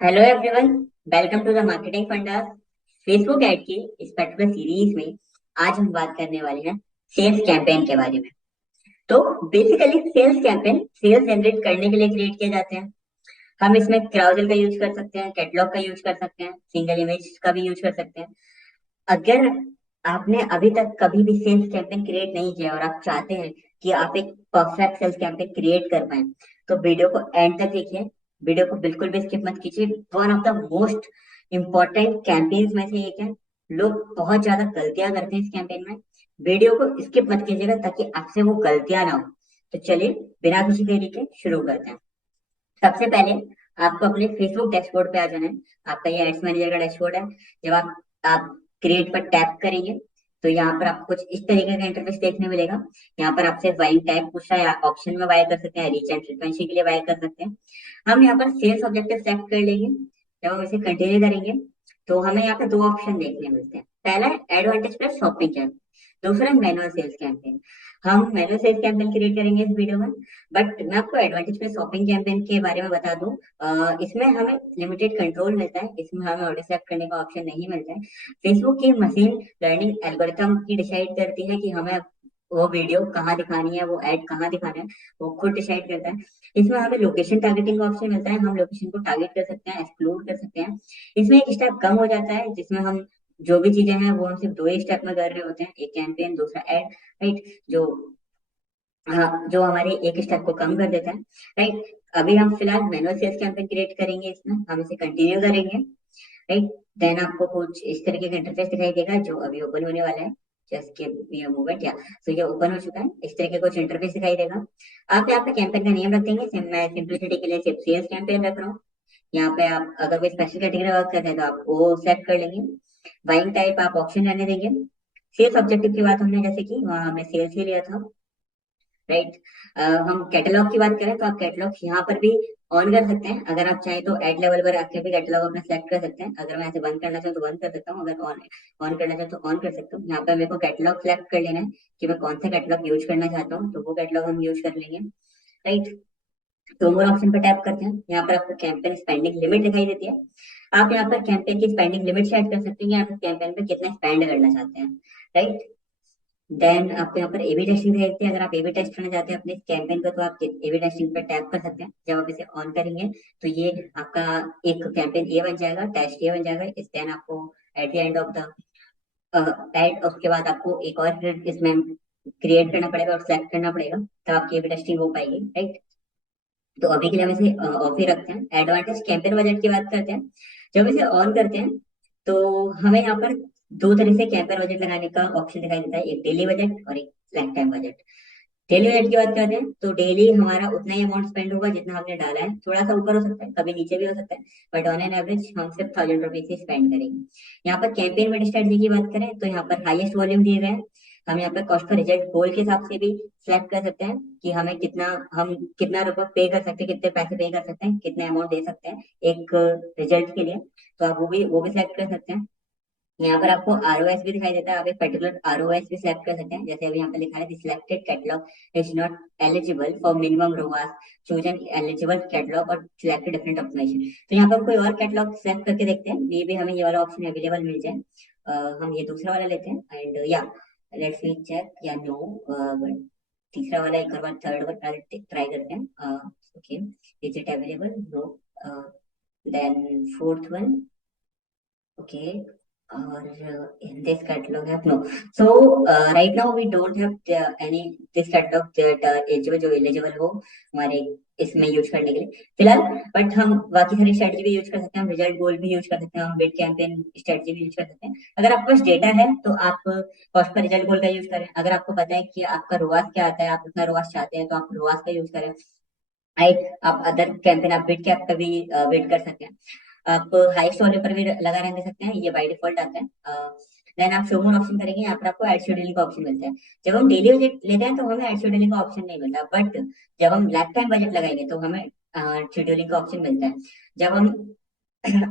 Hello everyone, welcome to the marketing funda. Facebook ad की इस particular series में आज हम बात करने वाले हैं सेल्स कैंपेन के बारे में। तो basically sales campaign sales generate करने के लिए क्रिएट किए जाते हैं। हम इसमें क्राउजल का यूज कर सकते हैं, कैटलॉग का यूज कर सकते हैं, सिंगल इमेज का भी यूज कर सकते हैं। अगर आपने अभी तक कभी भी सेल्स कैंपेन क्रिएट नहीं किया और आप चाहते हैं कि आप एक परफेक्ट सेल्स कैंपेन क्रिएट कर पाए, तो वीडियो को एंड तक देखिए। वीडियो को बिल्कुल भी स्किप मत कीजिए। One of the most important campaigns में से एक है। लोग बहुत ज्यादा गलतियां करते हैं इस कैंपेन में। वीडियो को स्किप मत कीजिएगा ताकि आपसे वो गलतियां ना हो। तो चलिए, बिना किसी देरी के शुरू करते हैं। सबसे पहले आपको अपने फेसबुक डैशबोर्ड पे आ जाना है। आपका ये एड्स मैनेजर का डैशबोर्ड है। जब आप क्रिएट पर टैप करेंगे तो यहाँ पर आपको कुछ इस तरीके का इंटरफेस देखने मिलेगा। यहाँ पर आपसे बाइंग टाइप पूछ रहा है, ऑप्शन में बाय कर सकते हैं, रीच एंड फ्रीक्वेंसी के लिए बाय कर सकते हैं। हम यहाँ पर सेल्स ऑब्जेक्टिव सेलेक्ट कर लेंगे। जब हम इसे कंटिन्यू करेंगे तो हमें यहाँ पे दो ऑप्शन देखने मिलते हैं। पहला है एडवांटेज प्लस शॉपिंग कैंप, दूसरा है मैनुअल सेल्स कैंपेन। हम मैनुअल सेल्स कैंपेन क्रिएट करेंगे इस वीडियो में। बट मैं आपको एडवांटेज में शॉपिंग कैंपेन के बारे में बता दूं। इसमें हमें लिमिटेड कंट्रोल मिलता है, इसमें हमें ऑडियो सेलेक्ट करने का ऑप्शन नहीं मिलता है। फेसबुक की मशीन लर्निंग एल्गोरिथम की डिसाइड करती है कि हमें वो वीडियो कहाँ दिखानी है, वो एड कहाँ दिखाना है, वो खुद डिसाइड करता है। इसमें हमें लोकेशन टारगेटिंग का ऑप्शन मिलता है। हम लोकेशन को टारगेट कर सकते हैं, एक्सक्लूड कर सकते हैं। इसमें एक स्टेप कम हो जाता है जिसमें हम जो भी चीजें हैं वो हम सिर्फ दो ही स्टेप में कर रहे होते हैं, एक कैंपेन दूसरा एड। राइट। जो हाँ, जो हमारे एक स्टेप को कम कर देता है। राइट। अभी हम फिलहाल मैनुअल सेल्स कैंपेन क्रिएट करेंगे, इसमें हम इसे कंटिन्यू करेंगे। राइट। देन आपको कुछ इस तरीके का इंटरफेस दिखाई देगा जो अभी ओपन होने वाला है। Just give me a moment. या तो ये ओपन हो चुका है, इस तरीके का कुछ इंटरफेस दिखाई देगा। आप यहाँ पे कैंपेन का नेम रख देंगे। मैं सिंपलिसिटी के लिए सिर्फ सेल्स कैंपेन रख रहा हूँ। यहाँ पे आप अगर कोई स्पेशल कैटेगरी वर्क करते हैं तो आप वो सेट कर लेंगे। बाइंग टाइप आप ऑप्शन रहने देंगे। सेल्स ऑब्जेक्टिव की बात हमने जैसे की वहाँ हमने सेल्स ही लिया था। राइट। हम कैटलॉग की बात करें तो आप कैटलॉग यहाँ पर भी ऑन कर सकते हैं। अगर आप चाहें तो एड लेवल पर आके भी कैटलॉग अपना सेलेक्ट कर सकते हैं। अगर मैं ऐसे बंद करना चाहूँ तो बंद कर सकता हूँ, अगर ऑन ऑन करना चाहूँ तो ऑन कर सकता हूँ। यहाँ पर मेरे को कैटलॉग सेलेक्ट कर लेना है कि मैं कौन सा कैटलॉग यूज करना चाहता हूँ, तो वो कैटलॉग हम यूज कर लेंगे। राइट। तो मोर ऑप्शन पर टैप करते हैं, यहाँ पर आपको कैंपेन स्पेंडिंग लिमिट दिखाई देती है। आप यहाँ पर कैंपेन की स्पेंडिंग लिमिट सेट कर सकते हैं कि आप कैंपेन पे कितना स्पेंड करना चाहते हैं। राइट। देन आपको यहाँ पर एबी टेस्टिंग देखते हैं। अगर आप एबी टेस्ट करना चाहते हैं अपने कैंपेन पे तो आप एबी टेस्टिंग पर टैप कर सकते हैं। जब आप इसे ऑन करेंगे तो ये आपका एक कैंपेन ए बन जाएगा, टेस्ट ए बन जाएगा। इस देन आपको at the end of the ad उसके बाद आपको एक और इसमें क्रिएट करना पड़ेगा और सेलेक्ट करना पड़ेगा, तब आपकी एबी टेस्टिंग हो पाएगी। राइट। तो अभी के लिए हम इसे ऑफ ही रखते हैं। एडवांटेज कैंपेन बजट की बात करते हैं। जब इसे ऑन करते हैं तो हमें यहाँ पर दो तरह से कैंपेन बजट लगाने का ऑप्शन दिखाई देता है, एक डेली बजट और एक life time budget. Daily budget की बात करते हैं तो डेली हमारा उतना ही अमाउंट स्पेंड होगा जितना हमने डाला है। थोड़ा सा ऊपर हो सकता है, कभी नीचे भी हो सकता है, बट ऑन एन एवरेज हम सिर्फ 1000 रुपीज ही स्पेंड करेंगे। यहाँ पर कैंपेन में स्ट्रेटजी की बात करें तो यहाँ पर हाईएस्ट वॉल्यूम दिए गए हैं। हम यहाँ पर कॉस्ट पर रिजल्ट गोल के हिसाब से भी सिलेक्ट कर सकते हैं कि हम कितना रुपए पे कर सकते हैं, कितने पैसे पे कर सकते हैं, कितने अमाउंट दे सकते हैं एक रिजल्ट के लिए। तो आप वो भी सिलेक्ट कर सकते हैं। यहाँ पर आपको आरओएस भी दिखाई देता है, आप एक पर्टिकुलर आरओएस भी सिलेक्ट कर सकते हैं। जैसे अभी यहाँ पे लिखा है selected catalogue is not eligible for minimum ROAS, choose an eligible catalogue और सिलेक्ट डिफरेंट ऑप्शनाइजेशन। तो यहाँ पर हम कोई और कैटलॉग सेलेक्ट करके देखते हैं, मे भी हमें ये वाला ऑप्शन अवेलेबल मिल जाए। हम ये दूसरा वाला लेते हैं and yeah let's me check yeah no. But तीसरा वाला एक बार थर्ड बार ट्राई करते हैं। Okay, is it available? No. Then fourth one. Okay. Or in this catalog have no. So right now we don't have any this catalog that eligible जो eligible हो हमारे इसमें यूज करने के लिए फिलहाल। बट हम बाकी सारी स्ट्रेटजी भी यूज कर सकते हैं, हम रिजल्ट गोल भी यूज कर सकते हैं, हम बिड कैंपेन स्ट्रेटजी भी यूज कर सकते हैं। अगर आपके पास डेटा है तो आप कॉस्ट पर रिजल्ट गोल का यूज करें। अगर आपको पता है कि आपका रोआस क्या आता है, आप उतना रोआस चाहते हैं, तो आप रोआस का यूज करें। राइट। आप अदर कैंपेन आप बिड कैप पे भी बिड कर सकते हैं। आप हाईएस्ट वॉल्यूम पर भी लगा रहने दे सकते हैं, ये बाय डिफॉल्ट आता है। देन आप शो मोर ऑप्शन करेंगे, यहाँ पर आपको एड शेड्यूलिंग का ऑप्शन मिलता है। जब हम डेली बजट लेते हैं तो हमें एड शेड्यूलिंग का ऑप्शन नहीं मिलता, बट जब हम लाइफ टाइम बजट लगाएंगे तो हमें शेड्यूलिंग का ऑप्शन मिलता है। जब हम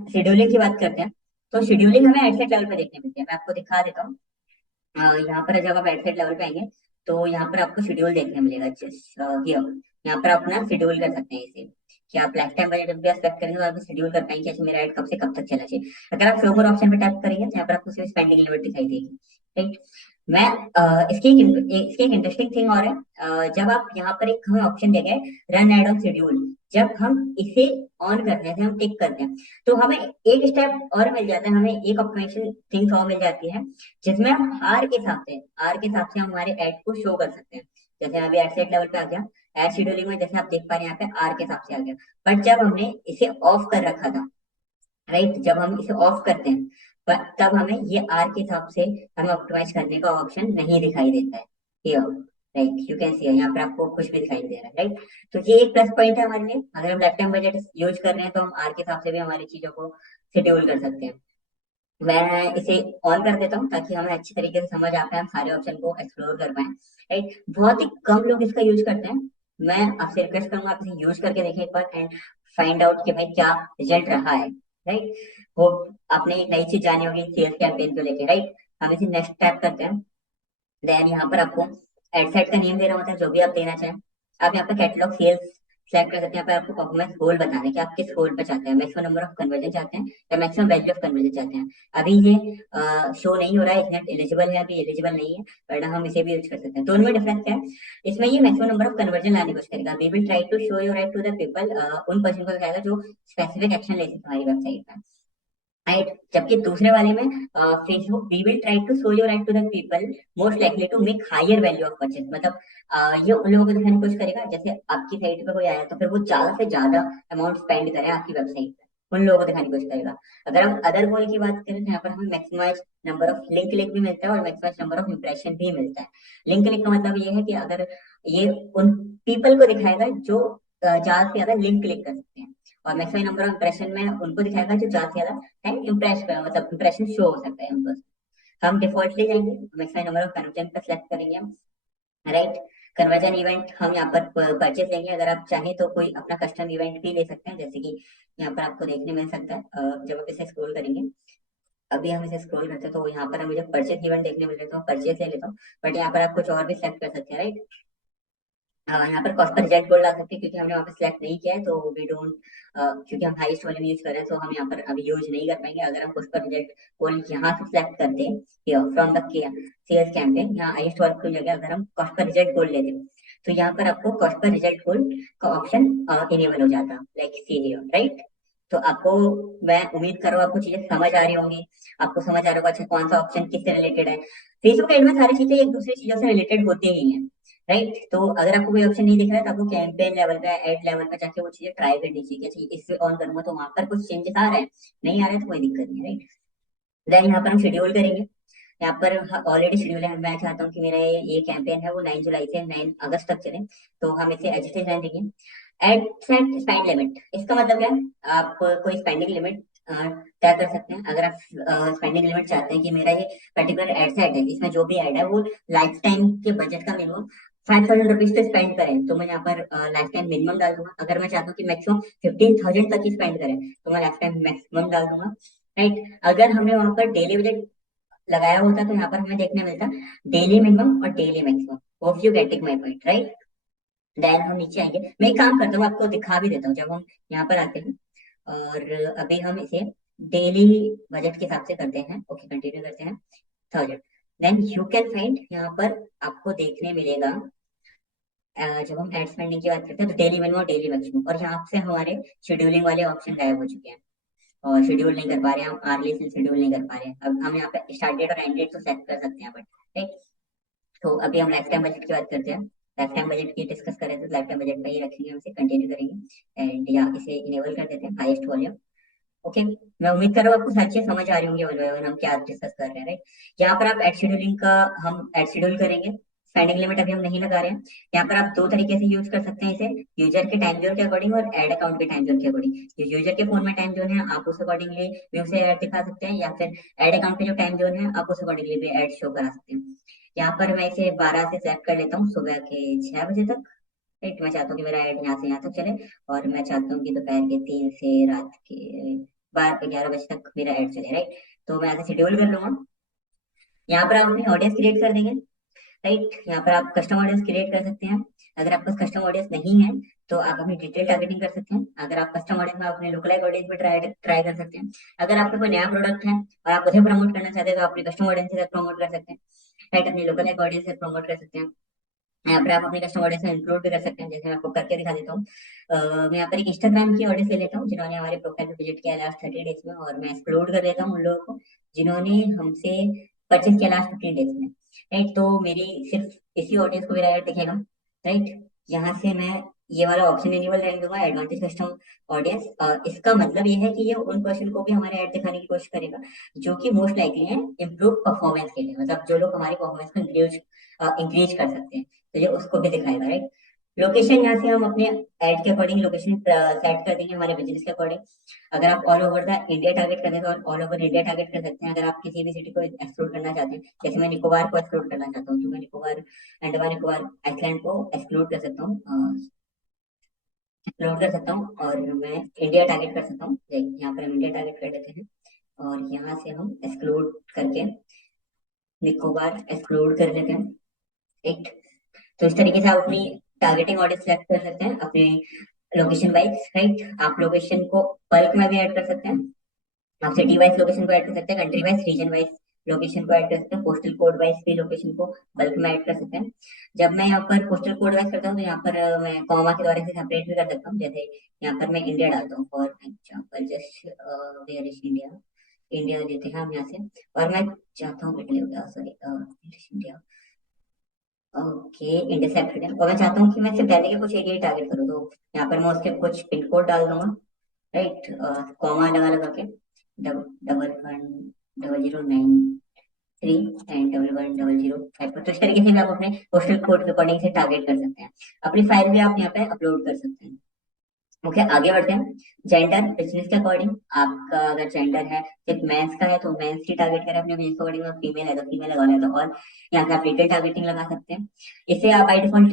शेड्यूलिंग की बात करते हैं तो शेड्यूलिंग हमें एडसेट लेवल पर देखने मिलती है। मैं आपको दिखा देता हूँ। यहाँ पर जब आप एडसेट लेवल पे आएंगे तो यहाँ पर आपको शेड्यूल देखने मिलेगा। जस्ट हियर यहाँ पर आप अपना शेड्यूल कर सकते हैं इसे। कि आप लाइफ टाइम बजट भी सेलेक्ट करेंगे तो आप शेड्यूल कर पाएंगे अच्छा मेरा एड कब से कब तक चला चाहिए। अगर आप शो मोर ऑप्शन पे टैप करेंगे तो यहाँ पर आपको सिर्फ स्पेंडिंग लिमिट दिखाई देगी, राइट। मैं इसकी एक इंटरेस्टिंग थिंग और है, जब आप यहाँ पर एक हमें ऑप्शन देगा रन एड ऑन शेड्यूल, जब हम इसे ऑन करते हैं, हम टिक करते हैं, तो हमें एक स्टेप और मिल जाता है, हमें एक ऑप्शनल थिंग्स और मिल जाती है, जिसमें हम आर के हिसाब से हम हमारे एड को शो कर सकते हैं। जैसे अभी एड सेट लेवल पे आ गया, एड शेड्यूलिंग में जैसे आप देख पा रहे हैं यहाँ पे आर के हिसाब से आ गया। बट जब हमने इसे ऑफ कर रखा था, राइट, जब हम इसे ऑफ करते हैं तब हमें ये आर के हिसाब से हमें ऑप्टिमाइज करने का ऑप्शन नहीं दिखाई देता है। ये लाइक यू कैन सी यहाँ पे आपको कुछ भी दिखाई नहीं दे रहा है, राइट। तो ये एक प्लस पॉइंट है हमारे लिए, अगर हम लाइफ टाइम बजट यूज कर रहे हैं तो हम आर के हिसाब से भी हमारी चीजों को शेड्यूल कर सकते हैं। मैं इसे ऑन कर देता हूँ ताकि हमें अच्छी तरीके से समझ आ पाए, हम सारे ऑप्शन को एक्सप्लोर कर पाए, राइट। बहुत ही कम लोग इसका यूज करते हैं, मैं आपसे रिक्वेस्ट करूंगा आप इसे यूज करके देखें एक बार एंड फाइंड आउट कि भाई क्या रिजल्ट रहा है, राइट। वो आपने एक नई चीज जानी होगी सेल्स कैंपेन को लेके, राइट। हम इसे नेक्स्ट टैप करते हैं। देन यहाँ पर आपको एड सेट का नेम देना होता है जो भी आप देना चाहें। आप यहाँ पर कैटलॉग सेल्स सेलेक्ट कर सकते हैं, यहाँ पे आपको परफॉर्मेंस गोल बताना है कि आप किस गोल पे चाहते हैं, मैक्सिमम नंबर ऑफ कन्वर्जन चाहते हैं या मैक्सिमम वैल्यू ऑफ कन्वर्जन चाहते हैं। अभी ये शो नहीं हो रहा है, इसमें एलिजिबल है, अभी एलिजिबल नहीं है, वरना हम इसे भी यूज कर सकते हैं। दोनों में डिफरेंस क्या है, इसमें ये मैक्सिमम नंबर ऑफ कन्वर्जन लाने की कोशिश करेगा, we will try to show your ad to the people, उन पर्सन को दिखाएगा जो स्पेसिफिक एक्शन ले सकते हैं हमारी वेबसाइट पे, राइट। जबकि दूसरे वाले में Facebook we will try to show your ad to the people most likely to make higher value of purchase, मतलब ये उन लोगों को दिखाने की कोशिश करेगा जैसे आपकी साइट पे कोई आया तो फिर वो ज्यादा से ज्यादा अमाउंट स्पेंड करे आपकी वेबसाइट पे, उन लोगों को दिखाने की कोशिश करेगा। अगर हम अदर गोल की बात करें तो यहाँ पर हमें maximise number of link click भी मिलता है और मैक्सिमाइज नंबर ऑफ इंप्रेशन भी मिलता है। लिंक क्लिक का मतलब ये है कि अगर ये उन पीपल को दिखाएगा जो ज्यादा से ज्यादा लिंक क्लिक कर सकते हैं, और मैक्सिमम नंबर ऑफ इंप्रेशन में उनको दिखाएगा जो ज्यादा से ज्यादा टाइम इम्प्रेस मतलब इंप्रेशन शो हो सकता है उनको। हम डिफॉल्टली जाएंगे, मैक्सिमम नंबर ऑफ कन्वर्जन पर सेलेक्ट करेंगे हम, राइट। कन्वर्जन इवेंट हम यहाँ पर परचेस लेंगे, अगर आप चाहें तो कोई अपना कस्टम इवेंट भी ले सकते हैं, जैसे कि यहाँ पर आपको देखने मिल सकता है, जब आप इसे स्क्रॉल करेंगे, अभी हम इसे स्क्रॉल करते हैं तो यहाँ पर मुझे परचेस इवेंट देखने मिल रहे हैं तो परचेस ले लेता हूँ। बट यहाँ पर आप कुछ और भी सेलेक्ट कर सकते हैं, राइट। यहाँ पर कॉस्ट पर रिजल्ट गोल ला सकते हैं क्योंकि हमने वहाँ पे सिलेक्ट नहीं किया है तो वी डोंट, क्योंकि हम हाईएस्ट वाले में यूज कर रहे हैं तो हम यहाँ पर अभी यूज नहीं कर पाएंगे। अगर हम कॉस्ट पर रिजल्ट गोल यहाँ से सिलेक्ट करते हैं फ्रॉम द सेल्स कैंपेन, यहाँ हाईएस्ट वाले की जगह अगर हम कॉस्ट पर रिजल्ट गोल लेते हैं तो यहाँ पर आपको कॉस्ट पर रिजल्ट गोल का ऑप्शन इनेबल हो जाता है, लाइक सी हियर, राइट। तो आपको, मैं उम्मीद कर रहा हूँ आपको चीजें समझ आ रही होंगी, आपको समझ आ रहा होगा अच्छा कौन सा ऑप्शन किससे रिलेटेड है। फेसबुक एड में सारी चीजें एक दूसरी चीजों से रिलेटेड होती ही हैं, राइट। तो अगर आपको कोई ऑप्शन नहीं दिख रहा है तो आपको कैंपेन लेवल पे एड लेवल पे जाके वो चीजें ट्राई करनी चाहिए कि इससे ऑन करूंगा तो वहां पर कुछ चेंजेस आ रहे हैं, नहीं आ रहे तो कोई दिक्कत नहीं है, राइट। देन यहाँ पर हम शेड्यूल करेंगे, यहाँ पर ऑलरेडी शेड्यूल है, मैं चाहता हूँ कि मेरा ये कैंपेन है वो 9 जुलाई से 9 अगस्त तक चले, तो हम इसे एडजस्ट रहने देंगे। एड सेट स्पेंड लिमिट, इसका मतलब क्या है, आप कोई स्पेंडिंग लिमिट तय कर सकते हैं। अगर आप स्पेंडिंग लिमिट चाहते हैं कि मेरा ये पर्टिकुलर एड सेट है, इसमें जो भी एड है वो लाइफ टाइम के बजट का मिनिमम 5,000 रुपीज पे स्पेंड करें तो मैं यहाँ पर लाइफ टाइम मिनिमम डाल दूंगा। अगर मैं चाहता हूँ कि मैक्सिमम 15,000 तक ही स्पेंड करें तो मैं लाइफ टाइम मैक्सिमम डाल दूंगा, राइट। अगर हमने वहां पर डेली बजट लगाया होता तो यहाँ पर हमें देखने मिलता डेली मिनिमम और daily maximum, hope you getting my point, right. Then हम नीचे आएंगे, मैं एक काम करता हूँ आपको दिखा भी देता हूँ, जब हम यहाँ पर आते हैं और अभी हम इसे डेली बजट के हिसाब से करते हैं, ओके कंटिन्यू करते हैं 1,000। देन यू कैन फाइंड, यहाँ पर आपको देखने मिलेगा जब हम एड स्पेंडिंग की बात करते हैं तो डेली मिनिमम और डेली मैक्सिमम, और यहाँ से हमारे शेड्यूलिंग वाले ऑप्शन गायब हो चुके हैं और शेड्यूल नहीं कर पा रहे हैं हम, आर्ली से शेड्यूल नहीं कर पा रहे हैं। अब हम यहाँ पे स्टार्ट डेट और एंड डेट तो सेट कर सकते हैं, बट राइट। तो अभी हम लाइफ टाइम बजट की बात करते हैं, लाइफ टाइम बजट की डिस्कस करें तो लाइफ टाइम बजट पे ही रखेंगे, हम इसे कंटिन्यू करेंगे एंड यहाँ इसे इनेबल कर देते हैं हाईएस्ट वॉल्यूम, ओके। मैं उम्मीद कर रहा हूँ आपको सारी चीजें समझ आ रही होंगी और हम क्या डिस्कस कर रहे हैं, राइट। यहाँ पर आप एड शेड्यूलिंग का, हम एड शेड्यूल करेंगे, स्पेंडिंग लिमिट अभी हम नहीं लगा रहे हैं। यहाँ पर आप दो तरीके से यूज कर सकते हैं इसे, यूजर के टाइम जोन के अकॉर्डिंग और एड अकाउंट के टाइम जोन के अकॉर्डिंग। यूजर के फोन में टाइम जोन है आप उस अकॉर्डिंगली भी उसे ऐड दिखा सकते हैं, या फिर एड अकाउंट पे जो टाइम जोन है आप उस अकॉर्डिंगली भी एड शो करा सकते हैं। यहाँ पर मैं इसे 12 से सेट कर लेता हूँ सुबह के 6 बजे तक, राइट। मैं चाहता हूँ कि मेरा एड यहाँ से यहाँ तक चले और मैं चाहता हूँ कि दोपहर के 3 से रात के 11 बजे तक मेरा एड चले, राइट। तो मैं ऐसे शेड्यूल कर लूंगा, यहाँ पर आप अपनी ऑडियंस क्रिएट कर देंगे, राइट। यहाँ पर आप कस्टम ऑडियंस क्रिएट कर सकते हैं। अगर आपके पास कस्टम ऑडियंस नहीं है तो आप अपनी डिटेल टारगेटिंग कर सकते हैं। अगर आप कस्टम ऑडियंस में अपने लोकलाइज ऑडियंस में ट्राई ट्राई कर सकते हैं। अगर आपका कोई नया प्रोडक्ट है और आप उसे प्रमोट करना चाहते हैं तो आप अपने कस्टम ऑडियंस के साथ प्रमोट कर सकते हैं, राइट, अपनी लोकलाइज ऑडियंस से प्रमोट कर सकते हैं। यहाँ पर आप अपने कस्टमर ऑडियंस में इंक्लूड भी कर सकते हैं, जैसे मैं आपको करके दिखा देता हूँ। मैं यहाँ पर एक इंस्टाग्राम की ऑडियंस ले लेता हूँ जिन्होंने हमारे प्रोफाइल पे विजिट किया लास्ट 30 डेज में, और मैं एक्सक्लूड कर देता हूँ उन लोगों को जिन्होंने हमसे परचेज किया लास्ट 15 डेज में, राइट। तो मेरी सिर्फ इसी ऑडियंस को मेरा ऐड दिखेगा, राइट। यहाँ से मैं ये वाला ऑप्शन इनेबल रहने दूंगा, एडवांटेज कस्टम ऑडियंस। इसका मतलब ये है कि ये उन पर्सन को भी हमारे ऐड दिखाने की कोशिश करेगा जो कि मोस्ट लाइकली है इम्प्रूव परफॉर्मेंस के लिए, मतलब जो लोग हमारी परफॉर्मेंस को इंक्रीज कर सकते हैं, तो ये उसको भी दिखाएगा, राइट। लोकेशन यहाँ से हम अपने एड के अकॉर्डिंग लोकेशन सेट कर देंगे हमारे बिजनेस के अकॉर्डिंग। अगर आप all over the India target कर देते हैं तो ऑल ओवर इंडिया टारगेट कर सकते हैं। अगर आप किसी भी सिटी को एक्सप्लोर करना चाहते हैं, जैसे मैं निकोबार को एक्सप्लोर करना चाहता हूँ, तो मैं निकोबार, अंडमान निकोबार आइलैंड को एक्सप्लोर कर सकता हूँ, एक्सप्लोर कर सकता हूँ, और मैं इंडिया टारगेट कर सकता हूँ। यहाँ पर हम इंडिया टारगेट कर देते हैं और यहाँ से हम एक्सक्लूड करके निकोबार एक्सक्लूड कर लेते हैं, राइट। तो इस तरीके से आप अपनी टारगेटिंग ऑडियंस सेलेक्ट कर सकते हैं अपने लोकेशन वाइज, राइट। आप लोकेशन को बल्क में भी ऐड कर सकते हैं, आप सिटी वाइज लोकेशन को ऐड कर सकते हैं, country wise, region wise location को ऐड कर सकते हैं, पोस्टल कोड वाइज भी लोकेशन को बल्क में ऐड कर सकते हैं। जब मैं यहाँ पर पोस्टल कोड वाइज करता हूँ तो यहाँ पर मैं कॉमा के द्वारा से सेपरेट भी कर सकता हूँ। जैसे यहाँ पर मैं इंडिया डालता हूँ for example, just where is India, India देते हैं हम यहाँ से, और मैं चाहता हूँ Italy, sorry India, okay, intercepted है, और मैं चाहता हूँ कि मैं इससे पहले के कुछ एरिया टारगेट करूँ, तो यहाँ पर मैं उसके कुछ पिन कोड डाल दूंगा, राइट, कॉमा लगा लगा के, 111093 एंड 111005 पर। तो इस तरीके से भी आप अपने पोस्टल कोड के अकॉर्डिंग से टारगेट कर सकते हैं। अपनी फाइल भी आप यहाँ पे अपलोड कर सकते हैं। ओके, आगे बढ़ते हैं। जेंडर बिजनेस के अकॉर्डिंग, आपका अगर जेंडर है सिर्फ मेंस का है तो मेंस की टारगेट करें अपने बिजनेस के अकॉर्डिंग, और फीमेल है तो फीमेल लगा रहे तो, और यहाँ से आप डिटेल टारगेटिंग लगा सकते हैं। इसे आप बाई डिफॉल्ट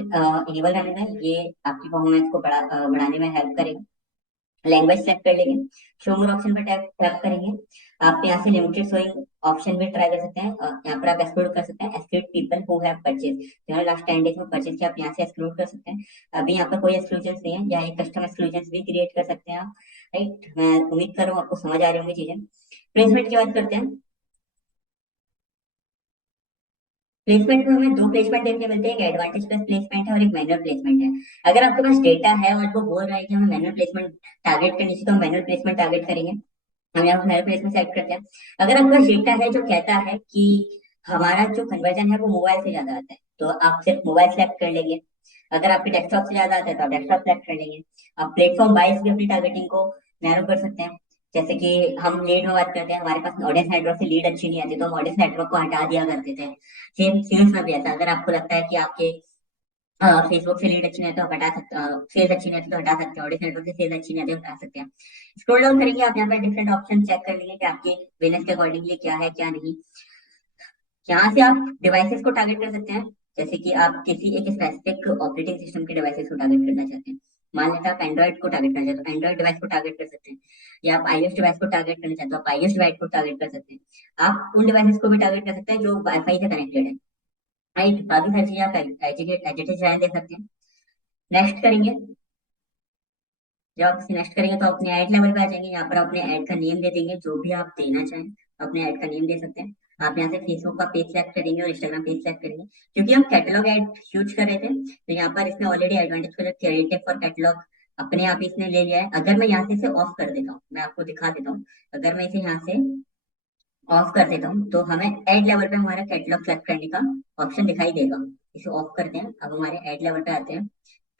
इनेबल रहने दें, ये आपकी परफॉर्मेंस को बढ़ाने में हेल्प करेगा। लैंग्वेज सेलेक्ट कर लेंगे, शो मोर ऑप्शन पर टैप टैप करेंगे। आप यहाँ से लिमिटेड शोइंग ऑप्शन भी ट्राई कर सकते हैं, यहाँ पर आप एक्सक्लूड कर सकते हैं exclude people who have purchase, जिन्होंने लास्ट 10 डेज में परचेज किया, आप यहाँ से एक्सक्लूड कर सकते हैं। अभी यहाँ पर कोई एक्सक्लूजन नहीं है, यहाँ एक कस्टम एक्सक्लूजन भी क्रिएट कर सकते हैं आप, राइट। मैं उम्मीद कर रहा हूँ आपको समझ आ रही होंगी चीजें। प्लेसमेंट की बात करते हैं। प्लेसमेंट में हमें दो प्लेसमेंट देखने मिलते हैं, एक एडवांटेज प्लस प्लेसमेंट है और एक मैनुअल प्लेसमेंट है। अगर आपके पास डेटा है और वो बोल रहा है कि हमें मैनुअल प्लेसमेंट टारगेट करनी चाहिए, तो हम मैनुअल प्लेसमेंट टारगेट करेंगे। हम यहाँ मैनुअल प्लेसमेंट सेलेक्ट करते हैं। अगर आपके पास डेटा है जो कहता है कि हमारा जो कन्वर्जन है वो मोबाइल से ज्यादा आता है, तो आप सिर्फ मोबाइल सेलेक्ट कर लेंगे। अगर आपके डेस्कटॉप से ज्यादा आता है तो आप डेस्कटॉप सेलेक्ट कर लेंगे। आप प्लेटफॉर्म वाइज भी अपनी टारगेटिंग को नैरो कर सकते हैं। जैसे कि हम लीड में बात करते हैं, हमारे पास ऑडियंस नेटवर्क से लीड अच्छी नहीं आती तो हम ऑडियंस नेटवर्क को हटा दिया करते थे। सेम सेल्स में भी ऐसा, अगर आपको लगता है कि आपके फेसबुक से लीड अच्छी नहीं है तो आप हटा सकते, सेल्स अच्छी नहीं है तो हटा सकते हैं, ऑडियंस नेटवर्क से सेल्स अच्छी नहीं है तो हटा सकते हैं। स्क्रॉल डाउन करेंगे, आप यहाँ पर डिफरेंट ऑप्शन चेक कर लेंगे कि आपके बिजनेस के अकॉर्डिंगली क्या है क्या नहीं। यहाँ से आप डिवाइसेस को टारगेट कर सकते हैं, जैसे कि आप किसी एक स्पेसिफिक ऑपरेटिंग सिस्टम के डिवाइसेस को टारगेट करना चाहते हैं। मान लेते हैं आप एंड्रॉइड को टारगेट करना चाहते हैं तो एंड्रॉइड डिवाइस को टारगेट कर सकते हैं, या आप आईओएस डिवाइस को टारगेट करना चाहते हैं तो आप आईओएस डिवाइस को टारगेट कर सकते हैं। आप उन डिवाइसेस को भी टारगेट कर सकते हैं जो वाईफाई से कनेक्टेड है, राइट। बाकी सारी चीजें आप एडिटेड दे सकते हैं। नेक्स्ट करेंगे। जब आप इसे नेक्स्ट करेंगे तो अपने ऐड लेवल पे आ जाएंगे, यहाँ पर अपने ऐड का नेम दे देंगे जो भी आप देना चाहें, अपने ऐड का नेम दे सकते हैं। आप यहाँ से फेसबुक का पेज सेलेक्ट करेंगे और इंस्टाग्राम पेज सेलेक्ट करेंगे, क्योंकि हम कैटलॉग ऐड यूज कर रहे थे तो यहाँ पर इसने ऑलरेडी एडवांटेज को क्रिएटिव फॉर कैटलॉग अपने आप ही इसने ले लिया है। अगर मैं यहाँ से इसे ऑफ कर देता हूँ, मैं आपको दिखा देता हूँ, अगर मैं इसे यहाँ से ऑफ कर देता हूँ तो हमें एड लेवल पे हमारा कैटलॉग सेलेक्ट करने का ऑप्शन दिखाई देगा। इसे ऑफ करते हैं, अब हमारे एड लेवल पे आते हैं।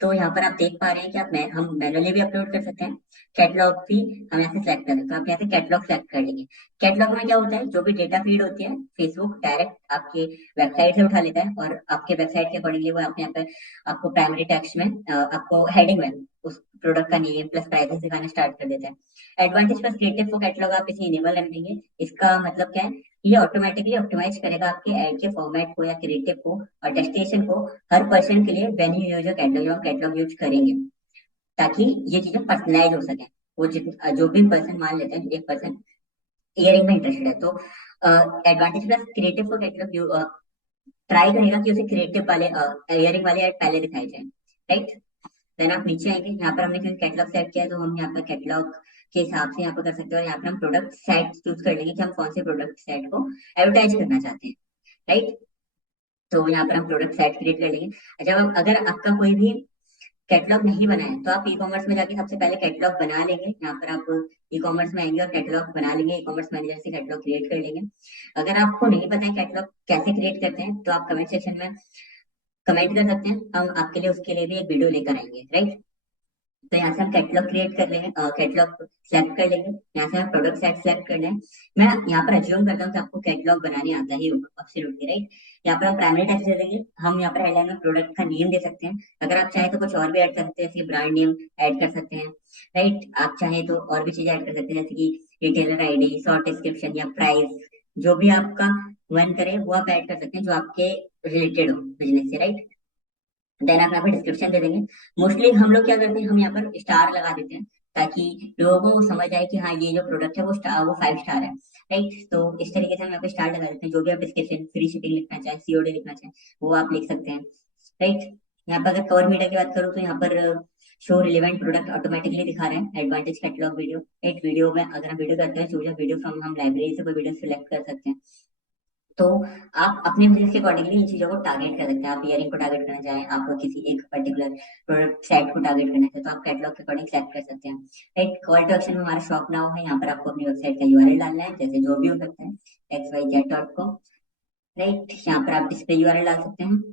तो यहाँ पर आप देख पा रहे हैं कि हम मैनुअली भी अपलोड कर सकते हैं, कैटलॉग भी हम यहाँ से सिलेक्ट कर सकते हैं। तो आप यहाँ से कैटलॉग सेलेक्ट कर लेंगे। कैटलॉग में क्या होता है, जो भी डेटा फीड होती है फेसबुक डायरेक्ट आपके वेबसाइट से उठा लेता है और आपके वेबसाइट के अकॉर्डिंगली वो अपने यहाँ पे आपको प्राइमरी टेक्स्ट में आपको हेडिंग में उस प्रोडक्ट का नेम प्लस प्राइसेस दिखाना स्टार्ट कर देता है। Advantage plus creative for catalogue आप इसे इनेबल रख देंगे। इसका मतलब क्या है, ये ऑटोमेटिकली ऑप्टिमाइज करेगा आपके ऐड के फॉर्मेट को या क्रिएटिव को और डेस्टिनेशन को हर पर्सन के लिए when you use a catalogue, आप कैटलॉग यूज करेंगे ताकि ये चीजें पर्सनलाइज हो सके। वो जो भी पर्सन मान लेते हैं एक पर्सन इयरिंग में इंटरेस्टेड है तो advantage plus creative for catalogue try करेगा कि उसे क्रिएटिव वाले इयरिंग वाले ऐड पहले दिखाए जाए, राइट। देन आप नीचे आएंगे, यहाँ पर हमने क्योंकि कैटलॉग सेट किया है तो हम यहाँ पर कैटलॉग के हिसाब से यहाँ पर कर सकते हैं, और यहाँ पर हम प्रोडक्ट सेट चूज कर लेंगे कि हम कौन से प्रोडक्ट सेट को एडवर्टाइज करना चाहते हैं, राइट। तो यहाँ पर हम प्रोडक्ट सेट क्रिएट कर लेंगे। अच्छा, अब अगर आपका कोई भी कैटलॉग नहीं बनाया तो आप ई कॉमर्स में जाके सबसे पहले कैटलॉग बना लेंगे। यहाँ पर आप ई कॉमर्स में आएंगे और कैटलॉग बना लेंगे, ई कॉमर्स मैनेजर से कैटलॉग क्रिएट कर लेंगे। अगर आपको नहीं पता है कैटलॉग कैसे क्रिएट करते हैं तो आप कमेंट सेक्शन में कमेंट कर सकते हैं, हम आपके लिए उसके लिए भी एक वीडियो लेकर आएंगे, राइट। तो यहाँ से हम कैटलॉग क्रिएट कर लेंगे, कैटलॉग सेलेक्ट कर लेंगे, यहाँ से हम प्रोडक्ट सेट सेलेक्ट कर लें। मैं यहाँ पर अज्यूम करता हूँ कि आपको कैटलॉग बनाने आता ही होगा, एब्सोल्युटली राइट। यहाँ पर हम प्राइमरी टेक्स्ट दे देंगे, हम यहाँ पर हेडलाइन में प्रोडक्ट का नेम दे सकते हैं। अगर आप चाहें तो कुछ और भी ऐड कर सकते हैं, जैसे ब्रांड नेम ऐड कर सकते हैं, राइट। आप चाहें तो और भी चीजें ऐड कर सकते हैं, जैसे कि रिटेलर आईडी, शॉर्ट डिस्क्रिप्शन या प्राइस, जो भी आपका मन करे वो आप ऐड कर सकते हैं जो आपके रिलेटेड हो बिजनेस से, राइट। देन आप यहाँ पे डिस्क्रिप्शन दे देंगे। मोस्टली हम लोग क्या करते हैं, हम यहाँ पर स्टार लगा देते हैं ताकि लोगों को समझ आए कि हाँ ये जो प्रोडक्ट है वो स्टार, वो 5 स्टार है, राइट। तो इस तरीके से हम यहाँ पे स्टार लगा देते हैं। जो भी आप डिस्क्रिप्शन, फ्री शिपिंग लिखना चाहें, सीओडी लिखना चाहें, वो आप लिख सकते हैं, राइट। यहाँ पर अगर कवर मीडिया की बात करूँ तो यहाँ पर शो रिलेवेंट प्रोडक्ट ऑटोमेटिकली दिखा रहे हैं, एडवांटेज कैटलॉग वीडियो, एक वीडियो में अगर हम वीडियो करते हैं, चूज वीडियो फ्रॉम, हम लाइब्रेरी से कोई वीडियो सिलेक्ट कर सकते हैं। तो आप अपने बिजनेस के अकॉर्डिंगली इन चीजों को टारगेट कर सकते हैं। आप इयरिंग को टारगेट करना चाहें, आप किसी एक पर्टिकुलर प्रोडक्ट सेट को टारगेट करना चाहें, तो आप कैटलॉग के अकॉर्डिंग सेलेक्ट कर सकते हैं, राइट। कॉल टू एक्शन में हमारा शॉप नाउ है, यहाँ पर आपको अपनी वेबसाइट का यूआरएल डालना है, जैसे जो भी हो सकता है, xyz.com, राइट। यहाँ पर आप डिस्प्ले यूआरएल डाल सकते हैं,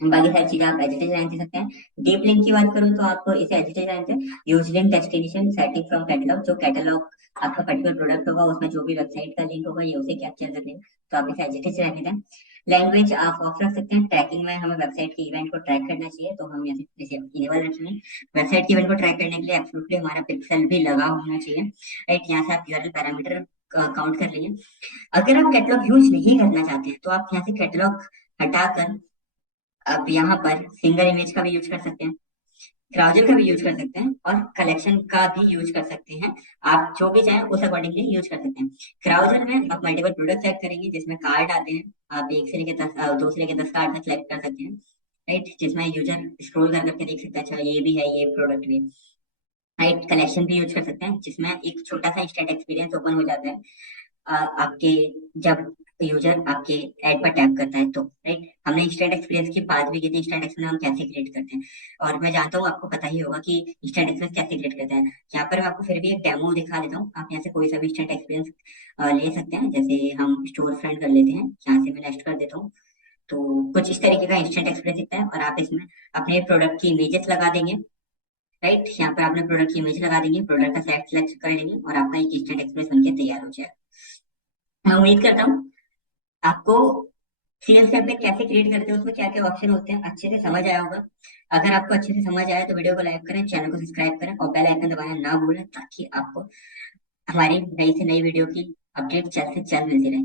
बाकी सारी चीजें आप एज इट इज रहने दे सकते हैं। डीप लिंक की बात करूँ तो आप इसे एज इट इज रहने दें, use link destination setting from catalogue, जो कैटलॉग आपका पर्टिकुलर प्रोडक्ट होगा उसमें जो भी वेबसाइट का लिंक होगा ये उसे कैप्चर कर लेगा, तो आप इसे एज इट इज रहने दें। लैंग्वेज आप ऑफ रख सकते हैं। ट्रैकिंग में हमें वेबसाइट के इवेंट को ट्रैक करना चाहिए, तो हम यहाँ से इनेबल रखेंगे। वेबसाइट के इवेंट को ट्रैक करने के लिए एब्सोल्युटली हमारा पिक्सल भी लगा होना चाहिए, राइट। यहाँ से आप यूआरएल पैरामीटर काउंट कर लीजिए। अगर आप कैटलॉग यूज नहीं करना चाहते हैं तो आप यहाँ से कैटलॉग हटाकर आप यहाँ पर सिंगल इमेज का भी यूज कर सकते हैं, क्राउजल का भी यूज कर सकते हैं, और कलेक्शन का भी यूज कर सकते हैं। आप जो भी चाहें उस अकॉर्डिंगली यूज कर सकते हैं। क्राउजल में आप मल्टीपल प्रोडक्ट सेलेक्ट करेंगे जिसमें कार्ड आते हैं, आप एक से लेकर 10, 2 से लेकर 10 कार्ड तक सेलेक्ट कर सकते हैं, राइट। जिसमें यूजर स्क्रॉल कर करके देख सकता है, अच्छा ये भी है, ये प्रोडक्ट भी, राइट। कलेक्शन भी यूज कर सकते हैं जिसमें एक छोटा सा इंस्टेंट एक्सपीरियंस ओपन हो जाता है आपके, जब यूजर आपके ऐड पर टैप करता है तो, राइट। हमने इंस्टेंट एक्सपीरियंस की बात भी की थी, इंस्टेंट एक्सपीरियंस हम कैसे क्रिएट करते हैं, और मैं जानता हूँ आपको पता ही होगा कि इंस्टेंट एक्सपीरियंस कैसे क्रिएट करते हैं। यहाँ पर मैं आपको फिर भी एक डेमो दिखा देता हूँ, आप यहाँ से कोई सा भी इंस्टेंट एक्सपीरियंस ले सकते हैं। जैसे हम स्टोर फ्रंट कर लेते हैं, यहाँ से मैं नेक्स्ट कर देता हूँ, तो कुछ इस तरीके का इंस्टेंट एक्सपीरियंस दिखता है, और आप इसमें अपने प्रोडक्ट की इमेजेस लगा देंगे, राइट। यहाँ पे आपने प्रोडक्ट की इमेज लगा देंगे, प्रोडक्ट का सेलेक्ट कर लेंगे, और आपका एक इंस्टेंट एक्सपीरियंस बनके तैयार हो जाएगा। मैं उम्मीद करता हूँ आपको सीएस कैंपेन कैसे क्रिएट करते हैं, उसमें क्या क्या ऑप्शन होते हैं, अच्छे से समझ आया होगा। अगर आपको अच्छे से समझ आया तो वीडियो को लाइक करें, चैनल को सब्सक्राइब करें, और बेल आइकन दबाना ना भूलें, ताकि आपको हमारी नई से नई वीडियो की अपडेट जल्द से जल्द मिलती रहे।